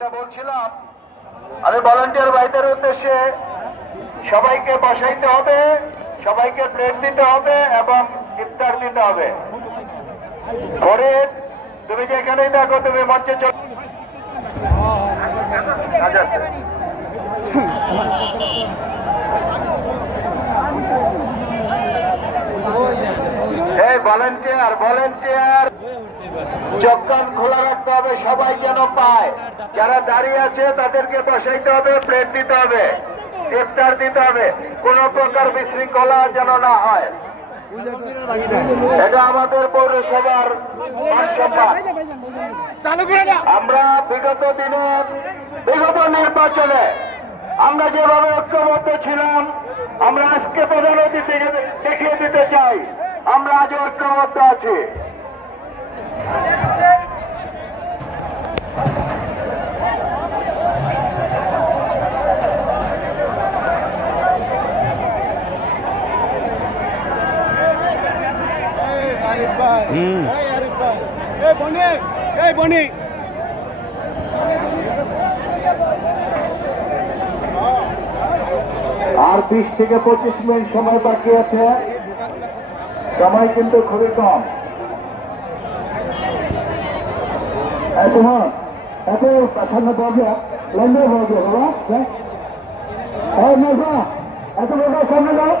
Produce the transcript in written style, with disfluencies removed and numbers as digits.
বলছিলাম আমি ভলান্টিয়ার ভাইদের উদ্দেশ্যে সবাইকে বসাইতে হবে, সবাইকে প্লেট দিতে হবে এবং ইফতার দিতে হবে। পরে তুমি যেখানেই দেখো তুমি মঞ্চে চলে এই ভলান্টিয়ার চোখ কান খোলা রাখতে হবে, সবাই যেন পায়। যারা দাঁড়িয়ে আছে তাদেরকে বসাইতে হবে, প্লেট দিতে হবে, ইফতার দিতে হবে, কোন প্রকার বিশৃঙ্খলা যেন না হয়। এটা আমাদের পৌরসভার মান সম্মান। আমরা বিগত নির্বাচনে আমরা যেভাবে ঐক্যবদ্ধ ছিলাম, আমরা আজকে প্রধান অতিথিকে দেখিয়ে দিতে চাই আমরা আজ ঐক্যবদ্ধ আছি। আর 20 থেকে 25 মিনিট সময় বাকি আছে, সময় কিন্তু খুবই কম। এত সামনে পাওয়া লাইনে হয়ে যাবে বাবা, এত সামনে যাও।